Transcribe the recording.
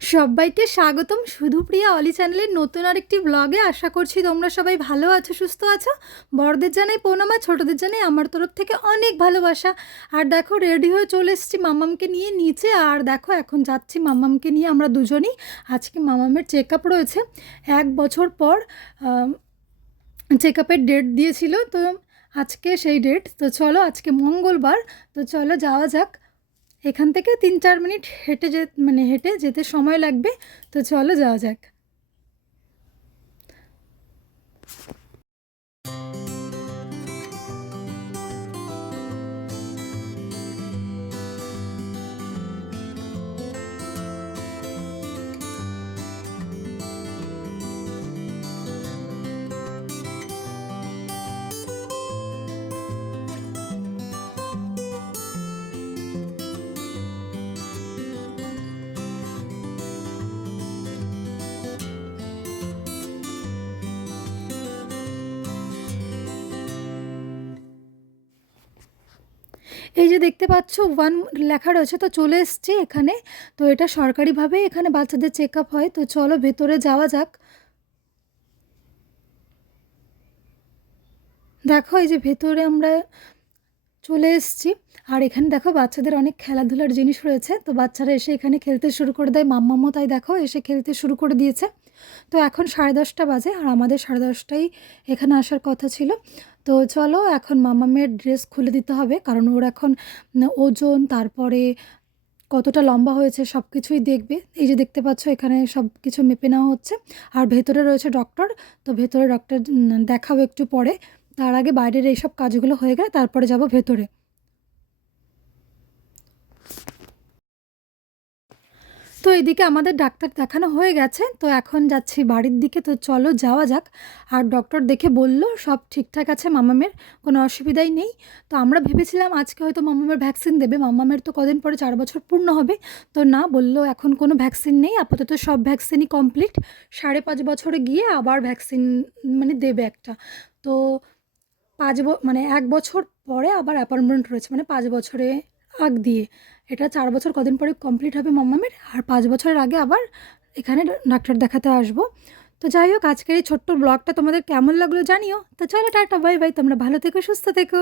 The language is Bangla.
সবাইকে স্বাগতম। শুধুপ্রিয়া অলি চ্যানেলের নতুন আরেকটি ব্লগে আশা করছি তোমরা সবাই ভালো আছো, সুস্থ আছো। বড়দের জানাই প্রণামা, ছোটদের জানাই আমার তরফ থেকে অনেক ভালোবাসা। আর দেখো রেডি হয়ে চলে এসেছি মামামকে নিয়ে নিচে। আর দেখো, এখন যাচ্ছি মামামকে নিয়ে আমরা দুজনেই। আজকে মামামের চেক আপ রয়েছে। এক বছর পর চেক আপের ডেট দিয়েছিল। তো আজকে সেই ডেট তো চলো, আজকে মঙ্গলবার। তো চলো, যাওয়া যাক। এখান থেকে তিন চার মিনিট হেঁটে যে মানে হেঁটে যেতে সময় লাগবে, তো চলো যাওয়া যাক। এই যে দেখতে পাচ্ছ ওয়ান লেখা রয়েছে, তো চলে এসছে এখানে। তো এটা সরকারিভাবে এখানে বাচ্চাদের চেক আপ হয়। তো চলো ভেতরে যাওয়া যাক। দেখো, এই যে ভেতরে আমরা চলে এসেছি। আর এখানে দেখো বাচ্চাদের অনেক খেলাধুলার জিনিস রয়েছে। তো বাচ্চারা এসে এখানে খেলতে শুরু করে দেয়। মাম্মামও তাই দেখো এসে খেলতে শুরু করে দিয়েছে। তো এখন সাড়ে দশটা বাজে আর আমাদের সাড়ে দশটাই এখানে আসার কথা ছিল। তো চলো এখন মামামের ড্রেস খুলে দিতে হবে। কারণ ওর এখন ওজন, তারপরে কতটা লম্বা হয়েছে সব কিছুই দেখবে। এই যে দেখতে পাচ্ছ এখানে সব কিছু মেপে নেওয়া হচ্ছে। আর ভেতরে রয়েছে ডক্টর। তো ভেতরে ডক্টর দেখাও একটু পরে। তার আগে বাইরের এইসব কাজগুলো হয়ে গেলে তারপরে যাব ভেতরে। তো এদিকে আমাদের ডাক্তার দেখানো হয়ে গেছে, তো এখন যাচ্ছি বাড়ির দিকে, তো চলো যাওয়া যাক। আর ডক্টর দেখে বলল, সব ঠিকঠাক আছে মামামের, কোনো অসুবিধাই নেই। তো আমরা ভেবেছিলাম আজকে হয়তো মামামের ভ্যাকসিন দেবে, মামামের তো কদিন পরে চার বছর পূর্ণ হবে। তো না, বলল এখন কোনো ভ্যাকসিন নেই, আপাতত সব ভ্যাকসিনই কমপ্লিট। সাড়ে পাঁচ বছরে গিয়ে আবার ভ্যাকসিন মানে দেবে একটা। তো পাঁচ মানে এক বছর পরে আবার অ্যাপয়েন্টমেন্ট রয়েছে মানে পাঁচ বছরে আগ দিয়ে। এটা চার বছর কদিন পরে কমপ্লিট হবে মাম্মামের আর পাঁচ বছরের আগে আবার এখানে ডাক্তার দেখাতে আসব। তো যাই হোক, আজকের এই ছোট্ট ব্লগটা তোমাদের কেমন লাগল জানিও। তো চলো টাটা বাই বাই তোমরা ভালো থেকো, সুস্থ থেকো।